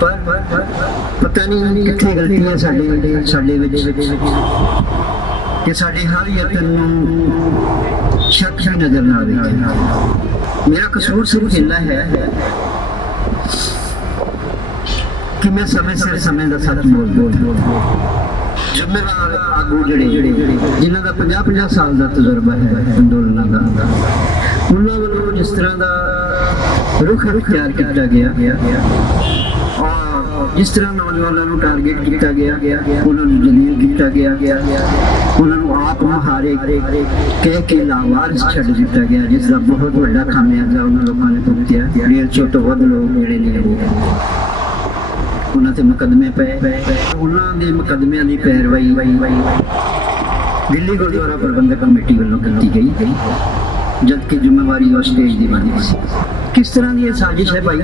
पर पता नहीं कितनी गलतियां साडे विच कि साडे हर यतन नूं शक भी नजर ना आवे। मेरा कसूर सिर्फ इन्ना है कि मैं समय का सच बोल जिम्मेवार आगू जड़े जिन्हों का 50-50 साल का तजुर्बा है अंदोलनों का, उन्होंने वालों जिस तरह का रुख तैयार किया गया और जिस तरह नौजवानों को टारगेट किया गया, उन्होंने जलील किया गया, उन्होंने आप मुहारे कह के लावारिस छड्ड दिता गया, जिसका बहुत बड़ा खामियाजा उन्होंने लोगों ने भुगतिया। 150 तो वध लोग जिहड़े ने उन्होंने मुकदमे पे, उन्होंने मुकदमे की पैरवाई दिल्ली गुरुद्वारा प्रबंधक कमेटी वालों की गई, जबकि जिम्मेवारी उस स्टेज की बनी सी। किस तरह की साजिश है भाई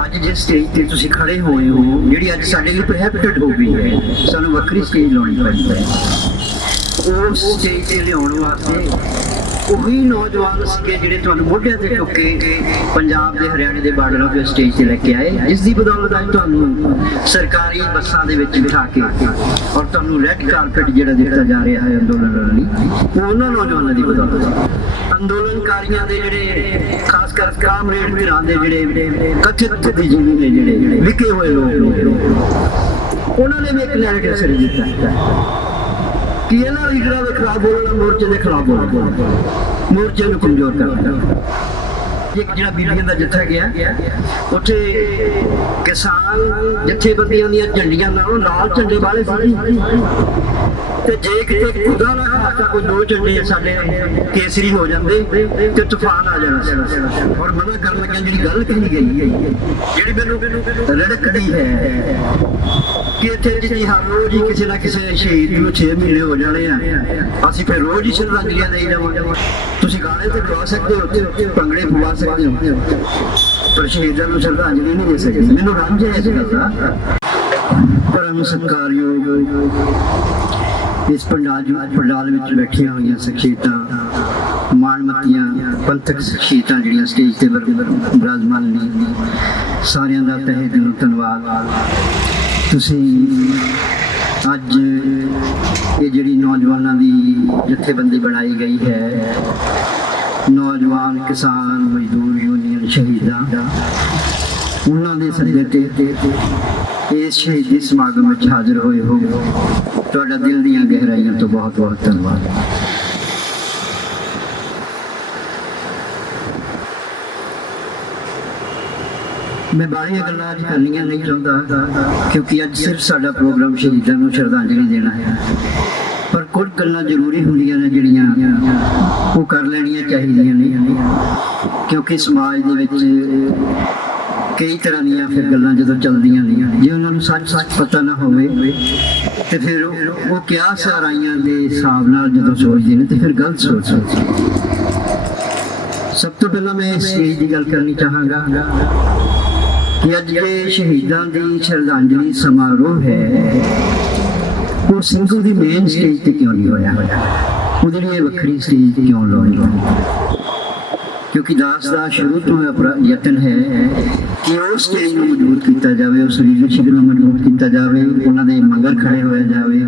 अज जिस स्टेज पर तुम खड़े हुए हो, जी अज साढ़े लिए प्रोहिबिटेड हो गई है, सानू वक्री स्टेज लानी पड़ी है। उस स्टेज से लियाउण वास्ते वही नौजवान सीगे जिहड़े तुहानू मोढियां ते चुक के पंजाब के हरियाणे के बार्डरों के स्टेज से लैके आए, जिसकी बदौलत अज तुहानू सरकारी बसां दे विच बिठा के और तुहानू रैड कारपेट जिहड़ा दिता जा रहा है अंदोलन लड़न लई, उन्हां नौजवानों की बदौलत। अंदोलनकारियों के जिहड़े खास कर कामरेड धिरां दे जिहड़े कथित बुद्धिजीवी ने जिहड़े विके हुए लोग, उन्होंने भी एक नैरेटिव सिर दिता कि इन्होंने लीडर के खिलाफ बोलना, मोर्चे के खिलाफ बोलना, मोर्चे को कमजोर करना। एक जो बीबियों का जत्था गया उत्थे किसान जथेबंदियों दी झंडियां नालों लाल झंडे वाले ते जे किते खुदा ना खास्ता कोई 2 झंडे साडे केसरी हो जाते तो तूफान आ जाना। और मना कर लग्या जी गल कही गई है जी मैनू रड़कदी है कि इत्थे जी हर रोज ही किसी ना किसी शहीद को 6 महीने हो जाने असीं फिर रोज ही श्रद्धांजलियां देई जावांगे। तुसीं गाने तो गा सकते हो, भंगड़े पवा सकते हो, पर शहीदां नूं श्रद्धांजलि नहीं दे सकते। मैनूं रंज है इस गल दा, परम सत्कारयोग इस पंडाल में बैठिया हुई शख्सियतां, माणमतियां पंथक शख्सियतां जिहड़ियां स्टेज ते विराजमान ने, सारियां दा तहे दिलों धन्नवाद। तुसीं अज ये जिहड़ी नौजवानों की जथेबंदी बनाई गई है, नौजवान किसान मजदूर यूनियन शहीदां, उन्होंने सदे ते इस शहीदी समागम में हाजिर होए हो, तुहाडा दिल दीयां गहराइयां तो बहुत बहुत धन्नवाद। मैं बारियां गल्लां अज करनियां नहीं चाहता क्योंकि अज सिर्फ साडा प्रोग्राम शहीदां नूं श्रद्धांजलि देना है, पर कुछ गल्लां जरूरी हुंदियां ने जिहड़ियां वो कर लेनियां चाहिदियां ने, क्योंकि समाज दे विच कई तरह दी फिर गल्लां जो चलदियां ने, जे उन्होंने सच पता ना होवे तो फिर वो क्या सराइयां के हिसाब नाल जो सोचते हैं तो फिर गलत सोच। सब तो पहला मैं इस चीज़ की गल करनी चाहांगा कि अज ये शहीदां की श्रद्धांजलि समारोह है, वो सिंघू की मेन स्टेज पर क्यों नहीं होया, उहदे लिए वक्री स्टेज क्यों लाई? क्योंकि दास का शुरू तो यतन है कि उस स्टेज को मजबूत किया जाए, उस लीडरशिप को मजबूत किया जाए, उन्होंने मगर खड़े होया जाए।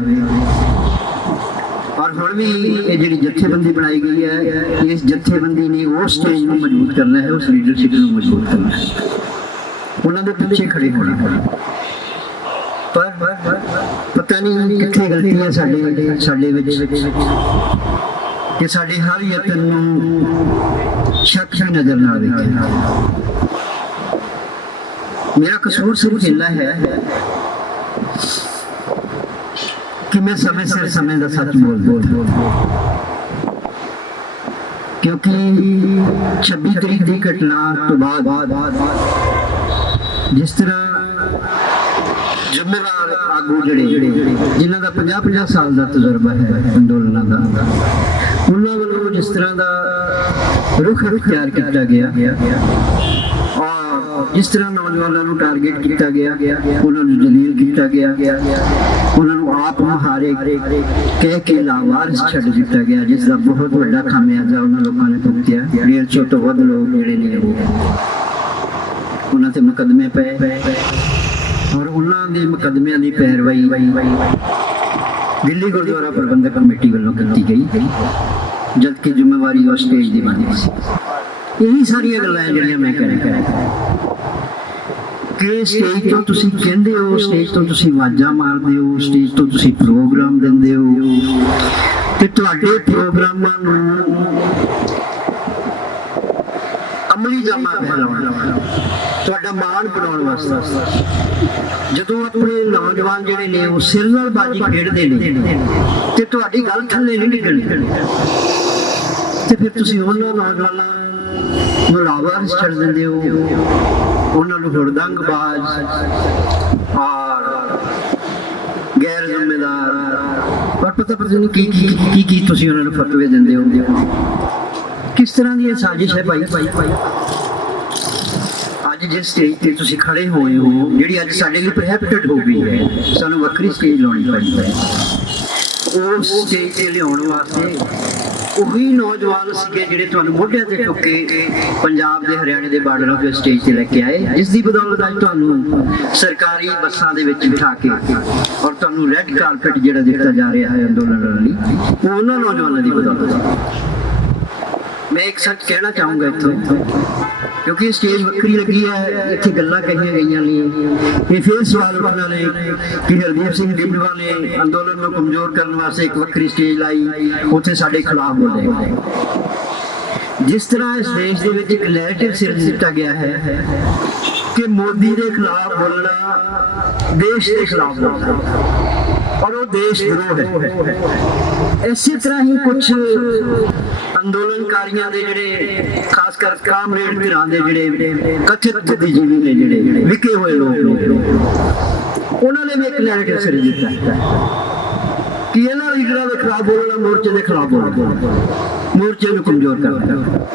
और हुण भी ये जिहड़ी जथेबंदी बनाई गई है, इस जथेबंदी ने उस स्टेज को मजबूत करना है, उस लीडरशिप को मजबूत करना है, उन्होंने पिछे खड़े होना है। पर पता नहीं कितनी गलतियां साडे विच कि साडे हर यतन नूं शक भी नजर ना आवे। मेरा कसूर सिर्फ इन्ना है कि मैं समय का सच बोल क्योंकि 26 तरीक की घटना तो बाद जिस तरह जिम्मेवार आगू जड़े जिन्हों का 50-50 साल का तजुर्बा है अंदोलनों का, उन्होंने वालों जिस तरह का रुख तैयार किया गया और जिस तरह नौजवानों को टारगेट किया गया, उन्होंने जलील किया गया, उन्होंने आप मुहारे कह के लावारिस छड्ड दिता गया, जिसका बहुत बड़ा खामियाजा उन्होंने लोगों ने भुगतिया। 150 तो वध लोग जिहड़े ने ਉਹਨਾਂ ਤੇ ਮੁਕੱਦਮੇ ਪਏ ਔਰ ਉਹਨਾਂ ਦੇ ਮੁਕੱਦਮਿਆਂ ਦੀ ਪੈਰਵਾਈ ਦਿੱਲੀ ਗੁਰਦੁਆਰਾ ਪ੍ਰਬੰਧਕ ਕਮੇਟੀ ਵੱਲੋਂ ਕੀਤੀ ਗਈ, ਜਦਕਿ ਜ਼ਿੰਮੇਵਾਰੀ ਉਸ ਸਟੇਜ ਦੀ ਬਣਦੀ ਸੀ। ਇਹੀ ਸਾਰੀਆਂ ਗੱਲਾਂ ਜਿਹੜੀਆਂ ਮੈਂ ਕਹਿ ਰਿਹਾ ਕਿ ਸਟੇਜ ਤੋਂ ਤੁਸੀਂ ਕਹਿੰਦੇ ਹੋ, ਸਟੇਜ ਤੋਂ ਤੁਸੀਂ ਆਵਾਜ਼ਾਂ ਮਾਰਦੇ ਹੋ, ਸਟੇਜ ਤੋਂ ਤੁਸੀਂ ਪ੍ਰੋਗਰਾਮ ਦਿੰਦੇ ਹੋ ਤੇ ਤੁਹਾਡੇ ਪ੍ਰੋਗਰਾਮਾਂ ਨੂੰ ਅਮਲੀ ਜਾਮਾ ਪਹਿਨਾਉਣਾ, ਤੁਹਾਡਾ ਮਾਣ ਬਣਾਉਣ ਵਾਸਤੇ ਜਦੋਂ ਆਪਣੇ ਨੌਜਵਾਨ ਜਿਹੜੇ ਨੇ ਉਹ ਸਿਰ ਨਾਲ ਬਾਜੀ ਖੇਡਦੇ ਨੇ ਤੇ ਤੁਹਾਡੀ ਗੱਲ ਥੱਲੇ ਨਹੀਂ ਡਿੱਗਣੀ ਤੇ ਫਿਰ ਤੁਸੀਂ ਉਹਨਾਂ ਨੌਜਵਾਨਾਂ ਨੂੰ ਲਾਵਾਰਿਸ ਛੱਡ ਦਿੰਦੇ ਹੋ, ਉਹਨਾਂ ਨੂੰ ਹੁੜਦੰਗਬਾਜ਼ ਔਰ ਗੈਰ ਜ਼ਿੰਮੇਦਾਰ ਔਰ ਪਤਾ ਨਹੀਂ ਕੀ ਤੁਸੀਂ ਉਹਨਾਂ ਨੂੰ ਫਤਵੇ ਦਿੰਦੇ ਹੋ। ਕਿਸ ਤਰ੍ਹਾਂ ਦੀ ਇਹ ਸਾਜ਼ਿਸ਼ ਹੈ ਭਾਈ? ਅੱਜ ਜਿਸ ਸਟੇਜ ਤੇ ਤੁਸੀਂ ਖੜੇ ਹੋਏ ਹੋ, ਜਿਹੜੀ ਅੱਜ ਸਾਡੇ ਲਈ ਪ੍ਰੋਹਿਬਿਟਡ ਹੋ ਗਈ ਹੈ, ਸਾਨੂੰ ਵੱਖਰੀ ਸਟੇਜ ਲਾਉਣੀ ਪੈਣੀ ਹੈ। ਉਸ ਸਟੇਜ ਤੇ ਲਿਆਉਣ ਵਾਸਤੇ ਉਹੀ ਨੌਜਵਾਨ ਸੀਗੇ ਜਿਹੜੇ ਤੁਹਾਨੂੰ ਮੋਢਿਆਂ ਤੇ ਚੁੱਕ ਕੇ ਪੰਜਾਬ ਦੇ ਹਰਿਆਣੇ ਦੇ ਬਾਰਡਰਾਂ ਤੋਂ ਸਟੇਜ ਤੇ ਲੈ ਕੇ ਆਏ, ਜਿਸ ਦੀ ਬਦੌਲਤ ਅੱਜ ਤੁਹਾਨੂੰ ਸਰਕਾਰੀ ਬੱਸਾਂ ਦੇ ਵਿੱਚ ਬਿਠਾ ਕੇ ਔਰ ਤੁਹਾਨੂੰ ਰੈੱਡ ਕਾਰਪੇਟ ਜਿਹੜਾ ਦਿੱਤਾ ਜਾ ਰਿਹਾ ਹੈ ਅੰਦੋਲਨ ਲਈ, ਉਹ ਉਹਨਾਂ ਨੌਜਵਾਨਾਂ ਦੀ ਬਦੌਲਤ। ਮੈਂ ਇੱਕ ਸੱਚ ਕਹਿਣਾ ਚਾਹੂੰਗਾ ਇੱਥੋਂ, ਕਿਉਂਕਿ ਇਹ ਸਟੇਜ ਵੱਖਰੀ ਲੱਗੀ ਹੈ, ਇੱਥੇ ਗੱਲਾਂ ਕਹੀਆਂ ਗਈਆਂ ਨੇ, ਇਹ ਫਿਰ ਸਵਾਲ ਉੱਠਣਾ ਨੇ ਕਿ ਹਰਦੀਪ ਸਿੰਘ ਢਿੰਡਵਾ ਨੇ ਅੰਦੋਲਨ ਨੂੰ ਕਮਜ਼ੋਰ ਕਰਨ ਵਾਸਤੇ ਇੱਕ ਵੱਖਰੀ ਸਟੇਜ ਲਾਈ, ਉੱਥੇ ਸਾਡੇ ਖਿਲਾਫ ਬੋਲੇ। ਜਿਸ ਤਰ੍ਹਾਂ ਇਸ ਦੇਸ਼ ਦੇ ਵਿੱਚ ਇੱਕ ਨੈਰੇਟਿਵ ਸਿਰ ਦਿੱਤਾ ਗਿਆ ਹੈ ਕਿ ਮੋਦੀ ਦੇ ਖਿਲਾਫ ਬੋਲਣਾ ਦੇਸ਼ ਦੇ ਖਿਲਾਫ ਬੋਲਣਾ ਔਰ ਉਹ ਦੇਸ਼ ਵਿਰੋਧ ਹੈ, ਇਸੇ ਤਰ੍ਹਾਂ ਹੀ ਕੁਝ ਅੰਦੋਲਨਕਾਰੀਆਂ ਦੇ ਜਿਹੜੇ ਖਾਸ ਕਰ ਕਾਮਰੇਡ ਧਿਰਾਂ ਦੇ ਜਿਹੜੇ ਕਥਿਤ ਬੁੱਧੀਜੀਵੀ ਨੇ, ਜਿਹੜੇ ਵਿਕੇ ਹੋਏ ਲੋਕ ਨੇ, ਉਹਨਾਂ ਨੇ ਵੀ ਇੱਕ ਨੈਰੇਟਿਵ ਸਿਰ ਦਿੱਤਾ ਕਿ ਇਹਨਾਂ ਲੀਡਰਾਂ ਦੇ ਖਿਲਾਫ ਬੋਲਣਾ ਮੋਰਚੇ ਦੇ ਖਿਲਾਫ ਬੋਲਣਾ, ਮੋਰਚੇ ਨੂੰ ਕਮਜ਼ੋਰ ਕਰਨਾ।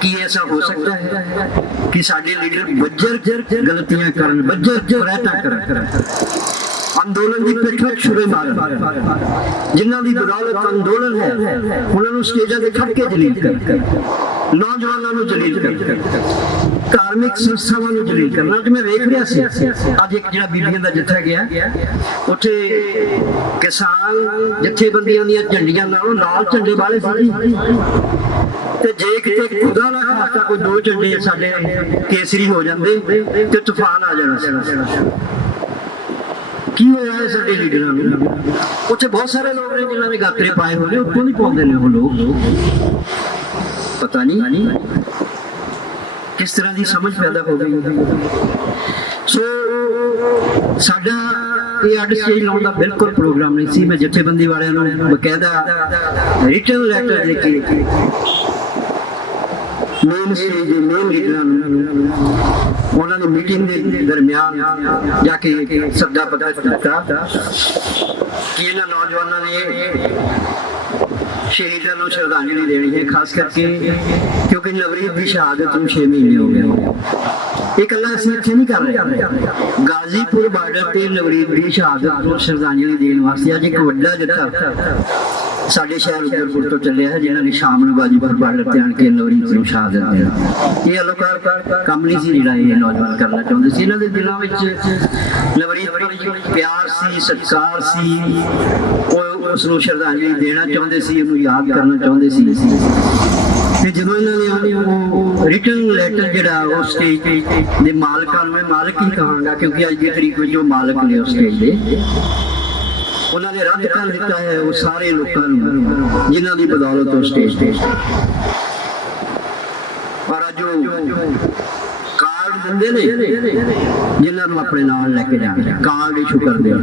ਕੀ ਐਸਾ ਹੋ ਸਕਦਾ ਹੈ ਕਿ ਸਾਡੇ ਲੀਡਰ ਬੱਜਰ ਗਲਤੀਆਂ ਕਰਨ, ਬੱਜਰ ਰਹਿਤਾ ਕਰਨ, ਅੰਦੋਲਨ ਦੀ ਪਿੱਠ ਵਿੱਚ ਛੁਰੇ ਮਾਰਨ, ਜਿਨ੍ਹਾਂ ਦੀ ਬਦੌਲਤ ਅੰਦੋਲਨ ਹੈ, ਉਹਨਾਂ ਨੂੰ ਸਟੇਜਾਂ ਤੇ ਖੜ ਕੇ ਜਲੀਲ ਕਰ, ਨੌਜਵਾਨਾਂ ਨੂੰ ਜਲੀਲ ਕਰ, ਧਾਰਮਿਕ ਸੰਸਥਾਵਾਂ ਨੂੰ ਜਲੀਲ ਕਰਨਾ। ਅੱਜ ਮੈਂ ਵੇਖ ਰਿਹਾ ਸੀ, ਅੱਜ ਇੱਕ ਜਿਹੜਾ ਬੀਬੀਆਂ ਦਾ ਜੱਥਾ ਗਿਆ, ਉੱਥੇ ਕਿਸਾਨ ਜਥੇਬੰਦੀਆਂ ਦੀਆਂ ਝੰਡੀਆਂ ਨਾਲੋਂ ਲਾਲ ਝੰਡੇ ਵਾਲੇ ਸੀ ਤੇ ਜੇ ਕਿਤੇ ਖੁਦਾ ਨਾ ਖਾਸਤਾ ਕੋਈ ਦੋ ਝੰਡੇ ਸਾਡੇ ਕੇਸਰੀ ਹੋ ਜਾਂਦੇ ਤੇ ਤੂਫਾਨ ਆ ਜਾਣਾ ਸੀ। ਕੀ ਹੋਇਆ ਹੈ ਸਾਡੇ ਲੀਡਰਾਂ ਨੂੰ? ਉੱਥੇ ਬਹੁਤ ਸਾਰੇ ਲੋਕ ਨੇ ਜਿਨ੍ਹਾਂ ਨੇ ਗਾਤਰੇ ਪਾਏ ਹੋਏ ਨੇ, ਉੱਥੋਂ ਨਹੀਂ ਪਾਉਂਦੇ ਨੇ ਉਹ ਲੋਕ। ਪਤਾ ਨਹੀਂ ਕਿਸ ਤਰ੍ਹਾਂ ਦੀ ਸਮਝ ਪੈਦਾ ਹੋ ਗਈ। ਸੋ ਸਾਡਾ ਇਹ ਅੱਡ ਸਟੇਜ ਲਾਉਣ ਦਾ ਬਿਲਕੁਲ ਪ੍ਰੋਗਰਾਮ ਨਹੀਂ ਸੀ। ਮੈਂ ਜਥੇਬੰਦੀ ਵਾਲਿਆਂ ਨੂੰ ਬਕਾਇਦਾ ਰਿਟਨ ਲੈਟਰ ਦੇ ਕੇ ਮੇਨ ਸਟੇਜ ਦੇ ਮੇਨ ਲੀਡਰਾਂ ਨੂੰ ਉਹਨਾਂ ਨੂੰ ਮੀਟਿੰਗ ਦੇ ਦਰਮਿਆਨ ਜਾ ਕੇ ਸੱਦਾ ਪਤਾ ਦਿੱਤਾ ਕਿ ਇਹਨਾਂ ਨੌਜਵਾਨਾਂ ਨੇ ਸ਼ਹੀਦਾਂ ਨੂੰ ਸ਼ਰਧਾਂਜਲੀ ਦੇਣੀ ਹੈ, ਖਾਸ ਕਰਕੇ ਕਿਉਂਕਿ ਨਵਰੀਤ ਦੀ ਸ਼ਹਾਦਤ ਨੂੰ 6 ਮਹੀਨੇ ਹੋ ਗਏ। ਇਹ ਇਕੱਲਾ ਅਸੀਂ ਇੱਥੇ ਨਹੀਂ ਕਰ ਰਹੇ, ਗਾਜ਼ੀਪੁਰ ਬਾਰਡਰ ਤੇ ਨਵਰੀਤ ਦੀ ਸ਼ਹਾਦਤ ਨੂੰ ਸ਼ਰਧਾਂਜਲੀ ਦੇਣ ਵਾਸਤੇ ਅੱਜ ਇੱਕ ਵੱਡਾ ਜਥਾ ਸਾਡੇ ਸ਼ਹਿਰ ਉਦਰਪੁਰ ਤੋਂ ਚੱਲਿਆ ਹੈ, ਜਿਨ੍ਹਾਂ ਨੇ ਸ਼ਾਮ ਨੂੰ ਗਾਜ਼ੀਪੁਰ ਬਾਰਡਰ ਤੇ ਆਣ ਕੇ ਨਵਰੀਤ ਨੂੰ ਸ਼ਹਾਦਤ ਦੇਣਾ। ਇਹ ਅਲੋਕਾਰ ਕੰਮ ਨਹੀਂ ਸੀ ਜਿਹੜਾ ਇਹ ਨੌਜਵਾਨ ਕਰਨਾ ਚਾਹੁੰਦੇ ਸੀ। ਇਹਨਾਂ ਦੇ ਦਿਲਾਂ ਵਿੱਚ ਨਵਰੀਤ ਪ੍ਰਤੀ ਪਿਆਰ ਸੀ, ਸਤਿਕਾਰ ਸੀ, ਉਹ ਉਸ ਨੂੰ ਸ਼ਰਧਾਂਜਲੀ ਦੇਣਾ ਚਾਹੁੰਦੇ ਸੀ, ਉਹਨੂੰ ਯਾਦ ਕਰਨਾ ਚਾਹੁੰਦੇ ਸੀ। ਤੇ ਜਦੋਂ ਇਹਨਾਂ ਨੇ ਉਹ ਰਿਟਨ ਲੈਟਰ ਜਿਹੜਾ ਉਹ ਸਟੇਜ ਦੇ ਮਾਲਕਾਂ ਨੂੰ, ਮੈਂ ਮਾਲਕ ਹੀ ਕਹਾਂਗਾ ਕਿਉਂਕਿ ਅੱਜ ਦੀ ਤਰੀਕ ਵਿੱਚ ਉਹ ਮਾਲਕ ਨੇ ਉਸ ਸਟੇਜ ਦੇ, ਉਹਨਾਂ ਨੇ ਰੱਦ ਕਰ ਦਿੱਤਾ ਹੈ ਉਹ ਸਾਰੇ ਲੋਕਾਂ ਨੂੰ ਜਿਨ੍ਹਾਂ ਦੀ ਬਦੌਲਤ ਉਹ ਸਟੇਜ ਤੇ। ਪਰ ਅੱਜ ਉਹ ਕਾਰਡ ਦਿੰਦੇ ਨੇ ਜਿਨ੍ਹਾਂ ਨੂੰ ਆਪਣੇ ਨਾਲ ਲੈ ਕੇ ਜਾਣਾ, ਕਾਰਡ ਇਸ਼ੂ ਕਰਦੇ ਆ।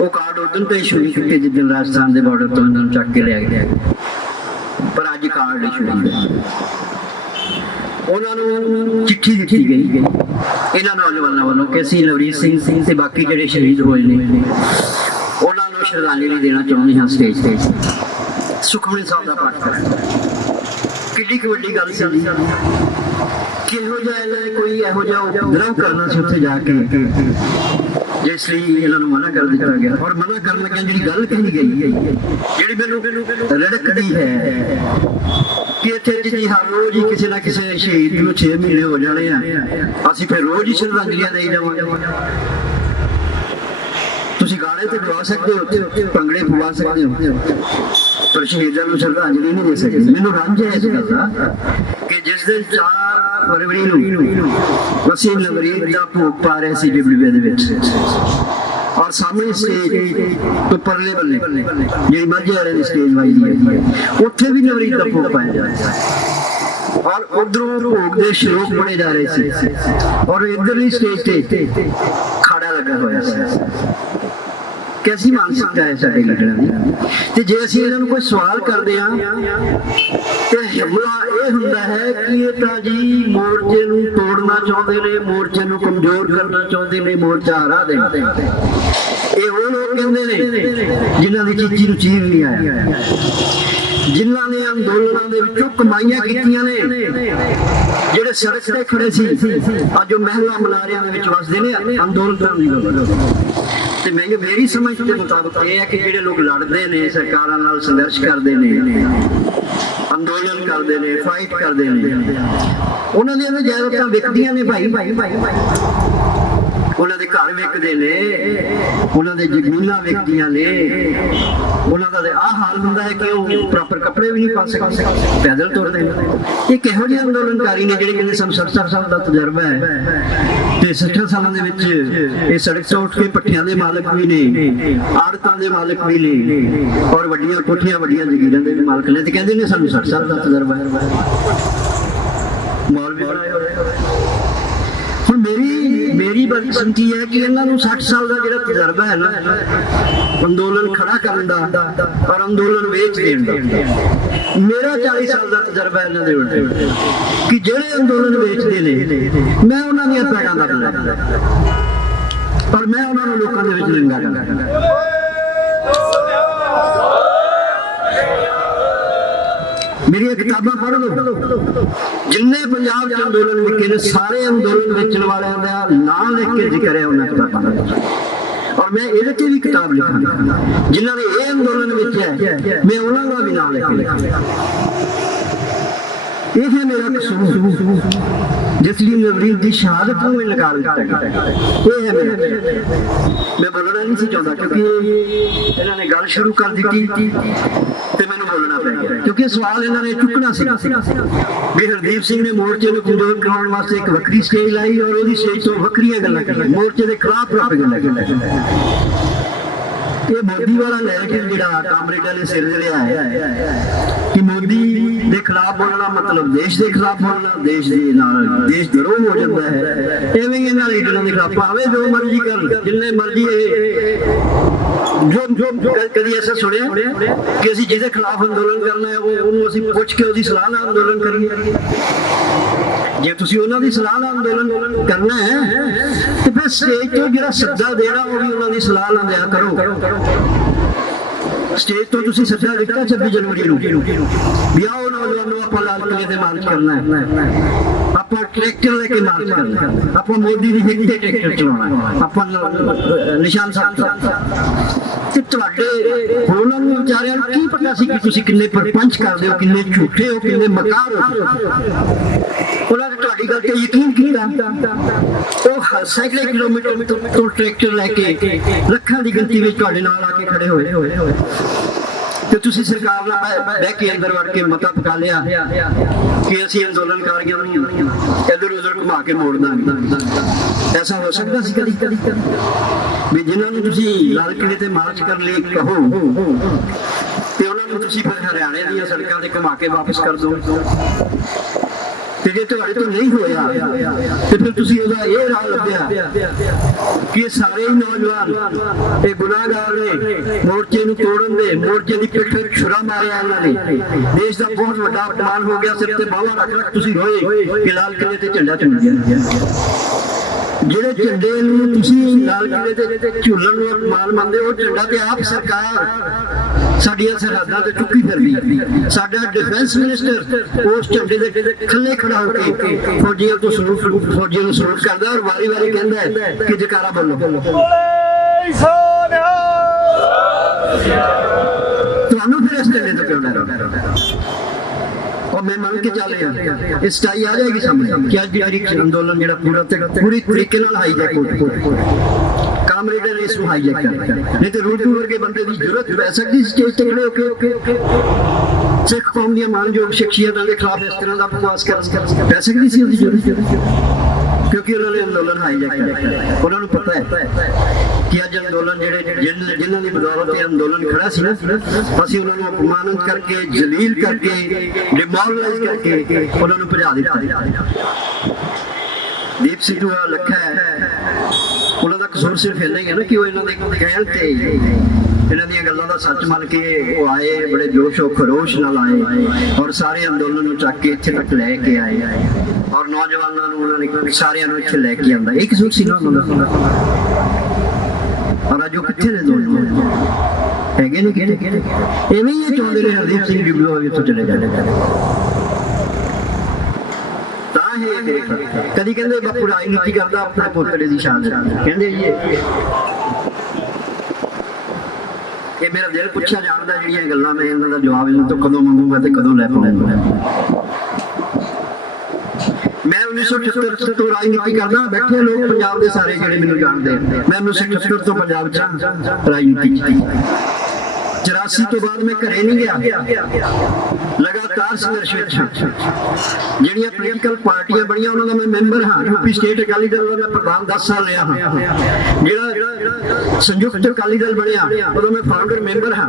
ਉਹ ਕਾਰਡ ਉਦੋਂ ਤੋਂ ਇਸ਼ੂ ਨਹੀਂ ਕੀਤੇ ਜਿੱਦਣ ਰਾਜਸਥਾਨ ਦੇ ਬਾਰਡਰ ਤੋਂ ਇਹਨਾਂ ਨੂੰ ਚੱਕ ਕੇ ਲਿਆ ਗਿਆ, ਪਰ ਅੱਜ ਕਾਰਡ ਇਸ਼ੂ ਹੁੰਦੇ। ਉਹਨਾਂ ਨੂੰ ਚਿੱਠੀ ਦਿੱਤੀ ਗਈ ਇਹਨਾਂ ਨੌਜਵਾਨਾਂ ਵੱਲੋਂ ਕਿ ਅਸੀਂ ਨਵਰੀਤ ਸਿੰਘ ਤੇ ਬਾਕੀ ਜਿਹੜੇ ਸ਼ਹੀਦ ਹੋਏ ਨੇ ਉਹਨਾਂ ਨੂੰ ਸ਼ਰਧਾਂਜਲੀ ਦੇਣਾ ਚਾਹੁੰਦੇ ਹਾਂ ਸਟੇਜ ਤੇ। ਸੁਖਮਨੀ ਸਾਹਿਬ ਦਾ ਪਾਠ ਕਰਾਂਗੇ। ਕਿੱਡੀ ਕੁ ਵੱਡੀ ਗੱਲ ਸੀ, ਕਿਹੋ ਜਿਹਾ ਇਹਨਾਂ ਨੇ ਕੋਈ ਇਹੋ ਜਿਹਾ ਉਪਦਰਵ ਕਰਨਾ ਸੀ ਉੱਥੇ ਜਾ ਕੇ, ਜਿਸ ਲਈ ਇਹਨਾਂ ਨੂੰ ਮਨਾ ਕਰ ਦਿੱਤਾ ਗਿਆ। ਔਰ ਮਨਾ ਕਰਨ ਲੱਗਿਆ ਜਿਹੜੀ ਗੱਲ ਕਹੀ ਗਈ ਹੈ, ਜਿਹੜੀ ਮੈਨੂੰ ਰੜਕਦੀ ਹੈ ਕਿ ਇੱਥੇ ਜੀ ਹਰ ਰੋਜ਼ ਹੀ ਕਿਸੇ ਨਾ ਕਿਸੇ ਸ਼ਹੀਦ ਨੂੰ 6 ਮਹੀਨੇ ਹੋ ਜਾਣੇ ਆ, ਅਸੀਂ ਫਿਰ ਰੋਜ਼ ਹੀ ਸ਼ਰਧਾਂਜਲੀਆਂ ਦੇਈ ਜਾਵਾਂਗੇ। ਤੁਸੀਂ ਗਾਣੇ ਤੇ ਗਵਾ ਸਕਦੇ ਹੋ, ਭੰਗੜੇ ਪਵਾ ਸਕਦੇ ਹੋ, ਪਰ ਸ਼ਹੀਦਾਂ ਨੂੰ ਸ਼ਰਧਾਂਜਲੀ ਨਹੀਂ ਦੇ ਸਕਦੇ। ਮੈਨੂੰ ਰੰਜ ਹੈ ਇਸ ਗੱਲ ਦਾ ਕਿ ਜਿਸ ਦਿਨ 4 ਫਰਵਰੀ ਨੂੰ ਵਸੀਮ ਨਵਰੀਦ ਦਾ ਭੋਗ ਪਾ ਰਹੇ ਸੀ ਡਿਬੜੀਏ ਦੇ ਵਿੱਚ, ਔਰ ਸਾਹਮਣੇ ਸਟੇਜ ਤੋਂ ਪਰਲੇ ਬੱਲੇ ਜਿਹੜੀ ਮਾਝੇ ਵਾਲੇ ਦੀ ਸਟੇਜ ਵਾਈ ਹੈ, ਉੱਥੇ ਵੀ ਨਵਰੀਦ ਦਾ ਭੋਗ ਪਾਇਆ ਜਾ ਰਿਹਾ ਹੈ, ਔਰ ਉਧਰੋਂ ਭੋਗ ਦੇ ਸ਼ਲੋਕ ਪੜ੍ਹੇ ਜਾ ਰਹੇ ਸੀ, ਔਰ ਇਧਰਲੀ ਸਟੇਜ ਤੇ ਖਾੜਾ ਲੱਗਾ ਹੋਇਆ ਸੀ। कैसी मानसिकता है साडे लीडरां दी। ते जे असीं इन्हां नूं कोई सवाल करदे हां ते हमला ये हुंदा है कि ये तां जी मोर्चे नूं तोड़ना चाहुंदे ने, मोर्चे नूं कमजोर करना चाहुंदे ने, मोर्चा हरा देना। ये वो लोग कहंदे ने जिन्हां दी चीची नूं चीर नहीं आया, जिन्हां ने अंदोलनां दे विचों कमाईयां कीतीआं ने, ਜਿਹੜੇ ਸੜਕ ਤੇ ਖੜੇ ਸੀ ਅੱਜ ਉਹ ਮਹਿਲਾ ਮਨਾਰਿਆਂ ਦੇ ਵਿੱਚ ਵਸਦੇ ਨੇ ਅੰਦੋਲਨਾਂ ਦੀ ਗੱਲ। ਤੇ ਮੇਰੀ ਸਮਝ ਦੇ ਮੁਤਾਬਕ ਇਹ ਹੈ ਕਿ ਜਿਹੜੇ ਲੋਕ ਲੜਦੇ ਨੇ, ਸਰਕਾਰਾਂ ਨਾਲ ਸੰਘਰਸ਼ ਕਰਦੇ ਨੇ, ਅੰਦੋਲਨ ਕਰਦੇ ਨੇ, ਫਾਈਟ ਕਰਦੇ ਨੇ, ਉਹਨਾਂ ਦੀਆਂ ਜਾਇਦਾਦਾਂ ਵਿਕਦੀਆਂ ਨੇ ਭਾਈ, ਉਹਨਾਂ ਦੇ ਘਰ ਵਿਕਦੇ ਨੇ, ਉਹਨਾਂ ਦੇ ਜ਼ਮੀਨਾਂ ਵਿਕਦੀਆਂ ਨੇ, ਉਹਨਾਂ ਦਾ ਆਹ ਹਾਲ ਹੁੰਦਾ ਹੈ ਕਿ ਉਹ ਪ੍ਰੋਪਰ ਕੱਪੜੇ ਵੀ ਨਹੀਂ ਪਾ ਸਕਦੇ, ਪੈਦਲ ਤੁਰਦੇ ਨੇ। ਇਹ ਕਿਹੋ ਜਿਹੇ ਅੰਦੋਲਨਕਾਰੀ ਨੇ ਜਿਹੜੇ ਕਹਿੰਦੇ ਸਾਨੂੰ 70 ਸਾਲ ਦਾ ਤਜਰਬਾ ਹੈ ਤੇ 60 ਸਾਲਾਂ ਦੇ ਵਿੱਚ ਇਹ ਸੜਕ ਤੋਂ ਉੱਠ ਕੇ ਪੱਠਿਆਂ ਦੇ ਮਾਲਕ ਵੀ ਨੇ, ਆੜਤਾਂ ਦੇ ਮਾਲਕ ਵੀ ਨੇ, ਔਰ ਵੱਡੀਆਂ ਕੋਠੀਆਂ ਵੱਡੀਆਂ ਜ਼ਮੀਨਾਂ ਦੇ ਮਾਲਕ ਨੇ, ਤੇ ਕਹਿੰਦੇ ਨੇ ਸਾਨੂੰ 60 ਸਾਲ ਦਾ ਤਜਰਬਾ ਹੈ। ਮੌਲਵੀ ਬਣਾਏ ਹੋਏ। ਹੁਣ ਮੇਰੀ ਬਦਕਿਸਮਤੀ ਹੈ ਕਿ ਇਹਨਾਂ ਨੂੰ 60 ਸਾਲ ਦਾ ਜਿਹੜਾ ਤਜਰਬਾ ਹੈ ਨਾ ਅੰਦੋਲਨ ਖੜਾ ਕਰਨ ਦਾ ਔਰ ਅੰਦੋਲਨ ਵੇਚ ਦੇਣ ਦਾ, ਮੇਰਾ 40 ਸਾਲ ਦਾ ਤਜਰਬਾ ਇਹਨਾਂ ਦੇ ਉਲਟ ਕਿ ਜਿਹੜੇ ਅੰਦੋਲਨ ਵੇਚਦੇ ਨੇ ਮੈਂ ਉਹਨਾਂ ਦੀਆਂ ਪੈੜਾਂ ਦਾ ਬਣਾ, ਪਰ ਮੈਂ ਉਹਨਾਂ ਨੂੰ ਲੋਕਾਂ ਦੇ ਵਿੱਚ ਨੰਗਾ ਕਰਦਾ। मेरी किताबा पढ़ लो, जिन्ने पंजाब च अंदोलन विके ने सारे अंदोलन बेचने वाले का नाम लिख के जिक्र है उन्हें किताबों, और मैं ये भी किताब लिखा जिन्होंने ये अंदोलन बेचा है, मैं उन्होंने भी नाम लिखा। ये है मेरा कसूर जिसलिए नवरीद की शहादत को निकाल दिता गया। ये है मेरा, मैं बोलना नहीं चाहता क्योंकि इन्होंने गल शुरू कर दी ते मैंने बोलना पै गया, क्योंकि सवाल इन्होंने चुकना भी हरदीप सिंह ने मोर्चे को कमजोर कराने वास्ते एक वक्री स्टेज लाई और वो स्टेज तो वक्रियां गल्लां की, मोर्चे के खिलाफ प्रोपेगेंडा की। ये मोदी वाला नैरेटिव जिहड़ा कामरेडा ने सिर लिया है कि मोदी के खिलाफ बोलना मतलब देश के खिलाफ बोलना, देश देश द्रोह हो जाता है। इवें इन्हां लीडरां के खिलाफ भावें जो मर्जी कर, जिन्ने मर्जी जो कभी ऐसा सुनिया कि असीं जिहदे खिलाफ अंदोलन करना है वो असीं पुछ के उसदी सलाह नाल अंदोलन करिए। जे तुसीं उन्हां दी सलाह नाल अंदोलन करना है तो फिर स्टेज तो जिहड़ा सद्दा देना वो भी उन्हां दी सलाह नाल दिया करो। स्टेज तो तुसीं सद्दा दित्ता 26 जनवरी नूं भी आओ नौजवानों आपां लाल किले ते मार्च करना है, आपां ट्रैक्टर लेके मार्च करना है, आपां मोदी दी हिट ते ट्रैक्टर चलाउणा, आपां निशान साहब ते तुहाडे उन्हां नूं विचारिਆਂ ਨੂੰ ਕੀ पता सी कि तुसीं किन्ने परपंच करदे हो, किन्ने झूठे हो, किन्ने मकार हो। उन्होंने तुहाडी गल ते यकीन कीता, वो सैकड़े किलोमीटर तो ट्रैक्टर लैके लखां दी गिनती विच तुहाडे नाल आके खड़े होए ते तुसीं सरकार नाल बह के अंदर वड़ के मता पका लिया कि असीं अंदोलनकारियों नूं इधर उधर घुमा के मोड़ दांगे। ऐसा हो सकदा सी कदी भी जिन्हां नूं तुसीं लाल किले ते मार्च कर लई कहो ते उन्हां नूं तुसीं फिर हरियाणे दीयां सड़कां ते घुमा के वापस कर दो, ते जे तुहाडे तो नहीं होया ते फिर तुसीं ओहदा ये राह लभ्या कि सारे ही नौजवान ये गुनाहगार ने, मोर्चे नूं तोड़न दे, मोर्चे दी पिठ ते छुरा मारिया इन्हां ने, देश दा बहुत वड्डा अपमान हो गया, सिर ते बावां रख रख तुसीं रोए कि लाल किले ते झंडा झुल गया। ਜਿਹੜੇ ਝੰਡੇ ਨੂੰ ਤੁਸੀਂ ਲਾਲ ਕਿਲੇ ਤੇ ਝੂਲਣ ਨੂੰ ਅਪਮਾਨ ਮੰਨਦੇ ਹੋ, ਝੰਡਾ ਤੇ ਆਪ ਸਰਕਾਰ ਸਾਡੀਆਂ ਸਰਹੱਦਾਂ ਤੇ ਚੁੱਕੀ ਫਿਰਦੀ ਹੈ। ਸਾਡਾ ਡਿਫੈਂਸ ਮਿਨਿਸਟਰ ਉਸ ਝੰਡੇ ਦੇ ਥੱਲੇ ਖੜਾ ਹੋ ਕੇ ਫੌਜੀਆਂ ਤੋਂ ਫੌਜੀਆਂ ਨੂੰ ਸਲੂਟ ਕਰਦਾ ਔਰ ਵਾਰੀ-ਵਾਰੀ ਕਹਿੰਦਾ ਹੈ ਕਿ ਜਕਾਰਾ ਬੋਲੋ। ਤੁਹਾਨੂੰ ਫਿਰ ਇਸ ਝੰਡੇ ਤੋਂ ਕਿਉਂ ਡਰ? और मैं मान के चल रहा इस टाई आ जाएगी सामने कि अज अंदोलन जो पूरा पूरी तरीके हाईजैक हो कामरेडर ने इसमें हाईजैक कर नहीं तो रूटू वर्गे बंदे की जरूरत पै सकती स्टेज ते खड़े होके सिख कौम दी मानयोग शख्सियतां दे खिलाफ इस तरह का बकवास कर पै सकती सी उसदी जरूरत क्योंकि उन्होंने अंदोलन हाईजैक किया उन्होंने पता है कि अज अंदोलन जिन्हों की बदौलत अंदोलन खड़ा सी ना असं उन्होंने अपमानित करके जलील करके डिमोरलाइज करके उन्होंने भजा दिता दीप सिद्धू लखा है उन्होंने कसूर सिर्फ इन्ना ही है ना कि वो इन्होंने कहण ते इन्हों दी गल्लां दा सच मन के वो आए बड़े जोश और खरोश नाल आए और सारे अंदोलन चक के इत्थे तक लैके आए और नौजवानों उन्होंने सारे इत्थे लैके आंदा एक कसूर सी ना और अज कितने ने नौजवान है नहीं इवें ही चाहते रहे हरदीप सिंह डिबलो इत्थों चले जाए कदी कहते बापू राजनीति करता अपने पोतरे की शान कहते ये मेरा दिल पूछा जानता जी गल्लां मैं इन्हां दा जवाब इन्हां तो कदों मंगूंगा तो कदों लै पाऊंगा मैं 1978 तो राजनीति करदा बैठे लोग पंजाब के सारे जिहड़े मैनूं जानदे मैं 1978 तो पंजाब च राजनीति की 84 तो बाद मैं घरे नहीं गया लगातार संघर्ष जिहड़ियां पोलीटिकल पार्टियां बणियां उन्हां दा मैं मैंबर हां यूपी स्टेट अकाली दल दा मैं प्रधान 10 साल रहा हां जिहड़ा संयुक्त अकाली दल बणिया उदों मैं फाउंडर मैंबर हां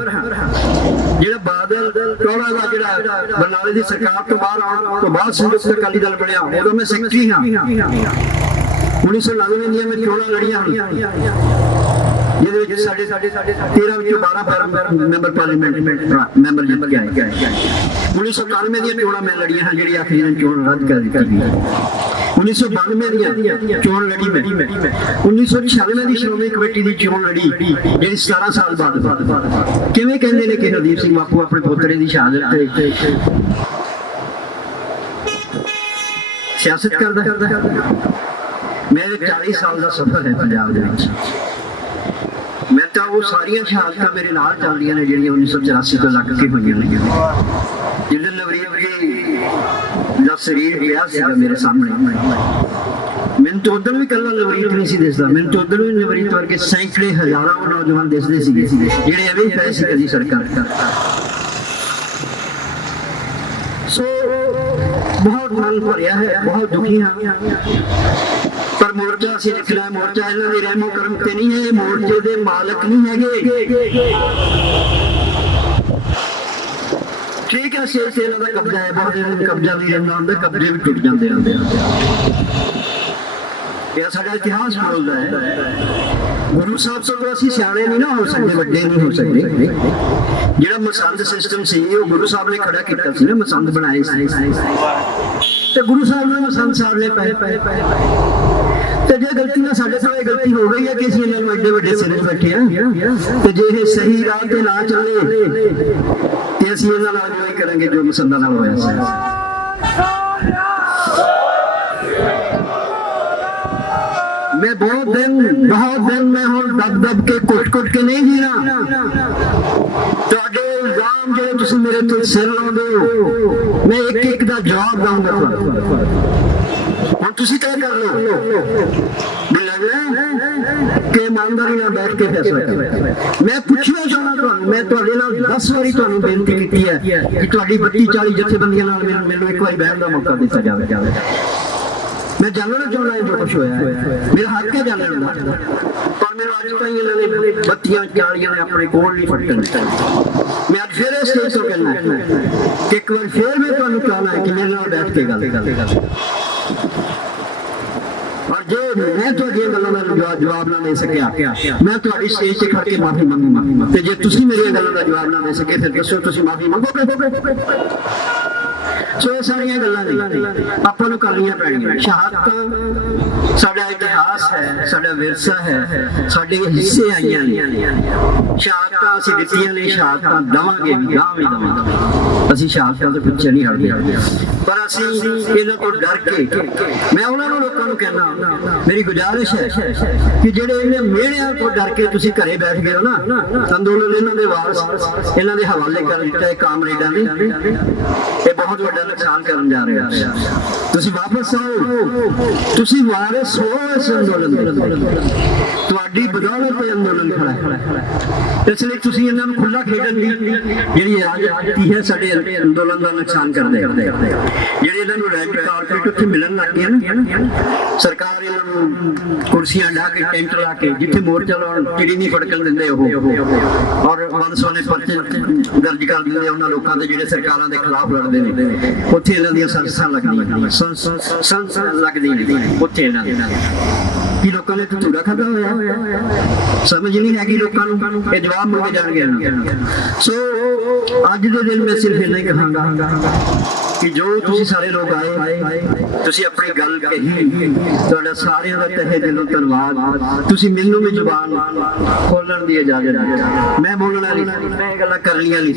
जिहड़ा बादल टोड़ा दा जिहड़ा बरनाले दी सरकार तो बाहर आउण तो बाद संयुक्त अकाली दल बणिया उदों मैं सैकटरी हां 1999 ਦੀਆਂ मैं चोणां लड़ियां जिहदे विच साडे 13 ਵਿੱਚੋਂ 12 ਮੈਂਬਰ ਪਾਰਲੀਮੈਂਟ ਮੈਂਬਰ ਜਿੱਤ ਕੇ ਆਏ 1991 ਦੀਆਂ ਚੋਣਾਂ ਮੈਂ ਲੜੀਆਂ ਹਨ ਜਿਹੜੀ ਆਖਰੀ ਦਿਨ ਚੋਣ ਰੱਦ ਕਰ ਦਿੱਤੀ ਗਈ 1992 ਦੀਆਂ ਚੋਣ ਲੜੀ ਮੈਂ 1996 ਦੀ ਸ਼੍ਰੋਮਣੀ ਕਮੇਟੀ ਦੀ ਚੋਣ ਲੜੀ ਜਿਹੜੀ 17 ਸਾਲ ਬਾਅਦ ਕਿਵੇਂ ਕਹਿੰਦੇ ਨੇ ਕਿ ਹਰਦੀਪ ਸਿੰਘ ਬਾਪੂ ਆਪਣੇ ਪੋਤਰੇ ਦੀ ਸ਼ਹਾਦਤ ਤੇ ਸਿਆਸਤ ਕਰਦਾ मेरे 40 साल का सफर है पंजाब मैं तो वो सारिया शहादत मेरे नाल चलदियां ने जिहड़ियां 1984 तो लग के हुई जिहड़े लवरीत वर्गे दा शरीर गया सीगा मेरे सामने मैंने तो उधर भी कला लवरीत नहीं सी दिसदा मैंने तो उधर भी लवरीत वर्गे सैकड़े हजारों नौजवान दिसदे सीगे जिहड़े एवें पए सी कदी सरकार सो बहुत मन भरिया है बहुत दुखी हाँ पर मोर्चा असीं लिखना है मोर्चा इन्हां दे रहमो करम ते नहीं है मोर्चे दे मालक नहीं हैगे ठीक है शेर से इन्हां दा कब्जा है बहुत दिन कब्जा नहीं रहिंदा हुंदा कब्जे भी टुट जांदे हुंदे यह साडा इतिहास बोलदा है गुरु साहब से तो असीं सियाणे नहीं ना हो सकते वड्डे नहीं हो सकते जिहड़ा मसंद सिस्टम सी वो गुरु साहब ने खड़ा कीता सी ना मसंद बनाए ते गुरु साहब ने मसंद साहब ने पाए ते जे गलती ना साडे सारे गलती हो गई है कि असीं इन्हां नूं एडे वड्डे सिर बैठे हां ते जे ये सही राह ते ना चले ते असीं इन्हां नाल जो करांगे जो मसंदा नाल होया सी मैं बहुत दिन मैं हुण दब के कुट के नहीं जीना तुहाडे इल्जाम जो तुसीं मेरे ते सिर लाउंदे हो मैं एक दा जवाब दूंगा हुण तुसीं तय कर लो भी लगना कि ईमानदारी नाल बैठ के फैसला कर मैं पुछना चाहना तुहानूं मैं तुहाडे नाल 10 वारी तुहानूं बेनती कीती है कि तुहाडी 32-40 जथेबंदियां नाल मैनूं एक वारी बैठण दा मौका दित्ता जावे मैं जानना चाहना है जो कुछ होया है मेरा हक है जानना पर मेरे आज ताईं इन्होंने बत्तियां चालियां ने अपने कोल नहीं फटन मैं आज फिर इस स्टेज तो कहना है कि एक बार फिर मैं तुहानूं चाहना है कि मेरे नाल बैठ के गल और जो मैं तुहाडीआं गल्लां दा जवाब ना दे सकिया मैं तुहाडी स्टेज ते खड़ के माफी मंगूंगा ते जे तुसीं मेरियां गल्लां दा जवाब ना दे सके फिर दसो तुसीं माफी मंगोगे सो ये सारिया गल्लां आपां नूं करनियां पैणीआं शहादतां साडा इतिहास है साडा विरसा है साडे हिस्से आईयां ने शहादतां असीं दित्तियां ने शहादतां दवांगे भी दवांगे असीं शहादतां तो पिछे नहीं हटदे पर असीं इन्हां तो डर के मैं उन्हां नूं ਲੋਕਾਂ ਨੂੰ ਕਹਿਣਾ, ਮੇਰੀ ਗੁਜ਼ਾਰਿਸ਼ ਹੈ ਕਿ ਜਿਹੜੇ ਇਹਨੇ ਮਿਹਣਿਆਂ ਤੋਂ ਡਰ ਕੇ ਤੁਸੀਂ ਘਰੇ ਬੈਠ ਗਏ ਹੋ ਨਾ, ਅੰਦੋਲਨ ਇਹਨਾਂ ਦੇ ਵਾਰਸ ਇਹਨਾਂ ਦੇ ਹਵਾਲੇ ਕਰ ਦਿੱਤਾ ਹੈ ਕਾਮਰੇਡਾਂ ਨੇ, ਇਹ ਬਹੁਤ ਵੱਡਾ ਨੁਕਸਾਨ ਕਰਨ ਜਾ ਰਿਹਾ ਹੈ। ਤੁਸੀਂ ਵਾਪਸ ਆਓ, ਤੁਸੀਂ ਵਾਰਿਸ ਹੋ ਇਸ ਅੰਦੋਲਨ ਦੇ, ਤੁਹਾਡੀ ਬਦੌਲਤ ਇਹ ਅੰਦੋਲਨ ਖੜਾ ਹੈ। ਇਸ ਲਈ ਤੁਸੀਂ ਇਹਨਾਂ ਨੂੰ ਖੁੱਲਾ ਖੇਡਣ ਦੀ ਜਿਹੜੀ ਆਜ਼ਾਦੀ ਹੈ ਸਾਡੇ ਅੰਦੋਲਨ ਦਾ ਨੁਕਸਾਨ ਕਰਦੇ ਜਿਹੜੇ ਇਹਨਾਂ ਨੂੰ ਰੈਂਕ ਕਾਰਪੋਰੇਟ ਉੱਥੇ ਮਿਲਣ ਲੱਗ ਗਏ ਨਾ, ਸਰਕਾਰ ਇਹਨਾਂ ਨੂੰ ਕੁਰਸੀਆਂ ਢਾ ਕੇ ਟੈਂਟ ਲਾ ਕੇ ਜਿੱਥੇ ਮੋਰਚਾ ਲਾਉਣ ਚਿੜੀ ਨਹੀਂ ਫੜਕਣ ਦਿੰਦੇ ਉਹ, ਔਰ ਵਨਸੋਨੇ ਪਰਚੇ ਦਰਜ ਕਰ ਦਿੰਦੇ ਉਹਨਾਂ ਲੋਕਾਂ ਦੇ ਜਿਹੜੇ ਸਰਕਾਰਾਂ ਦੇ ਖਿਲਾਫ ਲੜਦੇ ਨੇ, ਉੱਥੇ ਇਹਨਾਂ ਦੀਆਂ ਸੰਸਾਂ ਲੱਗਦੀਆਂ ਉੱਥੇ ਇਹਨਾਂ ਦੇ ਕੀ ਲੋਕਾਂ ਨੇ ਧੂੜਾ ਖਾਧਾ ਹੋਇਆ, ਸਮਝ ਨਹੀਂ ਹੈਗੀ ਲੋਕਾਂ ਨੂੰ, ਇਹ ਜਵਾਬ ਮੰਗੇ ਜਾਣਗੇ। ਸੋ ਅੱਜ ਦੇ ਦਿਨ ਮੈਂ ਸਿਰਫ ਇੰਨਾ ਹੀ ਕਹਾਂਗਾ ਕਿ ਜੋ ਤੁਸੀਂ ਸਾਰੇ ਲੋਕ ਆਏ, ਤੁਸੀਂ ਆਪਣੀ ਗੱਲ ਕਹੀ, ਤੁਹਾਡਾ ਸਾਰਿਆਂ ਦਾ ਤਹਿ ਦਿਲੋਂ ਧੰਨਵਾਦ। ਤੁਸੀਂ ਮੈਨੂੰ ਵੀ ਜ਼ੁਬਾਨ ਖੋਲਣ ਦੀ ਇਜਾਜ਼ਤ ਦਿੱਤੀ, ਮੈਂ ਬੋਲਣਾ ਨਹੀਂ, ਮੈਂ ਇਹ ਗੱਲਾਂ ਕਰਨੀਆਂ ਨਹੀਂ,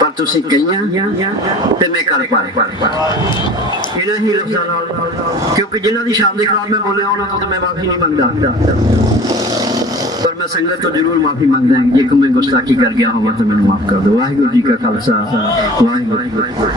ਪਰ ਤੁਸੀਂ ਕਹੀਆਂ ਤੇ ਮੈਂ ਕਰ ਪਾਇਆ ਇਹਨਾਂ ਹੀ ਲਫ਼ਜ਼ਾਂ ਨਾਲ, ਕਿਉਂਕਿ ਜਿਨ੍ਹਾਂ ਦੀ ਸ਼ਾਨ ਦੇ ਖਿਲਾਫ ਮੈਂ ਬੋਲਿਆ ਉਹਨਾਂ ਤੋਂ ਤਾਂ ਮੈਂ ਮਾਫੀ ਨਹੀਂ ਮੰਗਦਾ, ਪਰ ਮੈਂ ਸੰਗਤ ਤੋਂ ਜ਼ਰੂਰ ਮਾਫੀ ਮੰਗਦਾ ਹਾਂ ਜੇ ਕੋਈ ਮੈਂ ਗੁਸਤਾਖੀ ਕਰ ਗਿਆ ਹੋਵਾਂ ਤਾਂ ਮੈਨੂੰ ਮਾਫ ਕਰ ਦਿਓ। ਵਾਹਿਗੁਰੂ ਜੀ ਕਾ ਖਾਲਸਾ, ਵਾਹਿਗੁਰੂ।